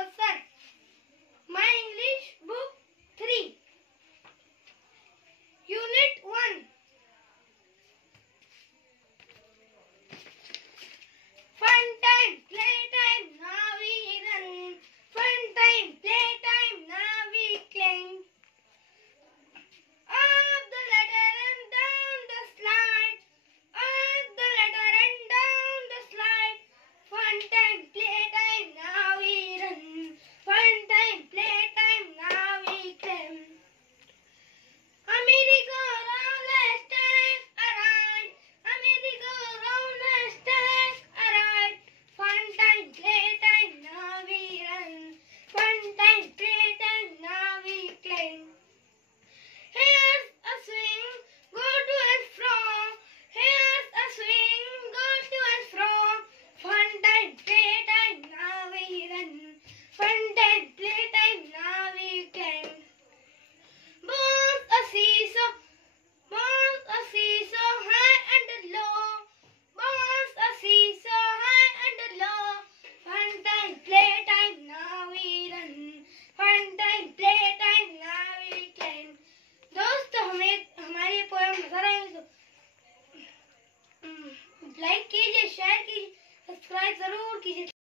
firoz sir. My English book 3, Unit 1. Fun time, play time, now we run. Fun time, play time, now we cling. Up the ladder and down the slide. Up the ladder and down the slide. Fun time, play time, now we run. Fun time, play time, now we climb. A merry-go-round, let's take a ride. A merry-go-round, let's take a ride. Fun time, play time, now we run. Fun time, play time, now we climb. Here's a swing, go to and fro. Here's a swing, go to and fro. Fun time, play time, now we run. Fun time, play time, now we climb. Bounce a seesaw, high and low. Bounce a seesaw, high and low. Fun time, play time, now we run. Fun time, play time, now we climb. दोस्तों हमें हमारी poem पसंद आई तो like कीजिए, share कीजिए, subscribe जरूर कीजिए।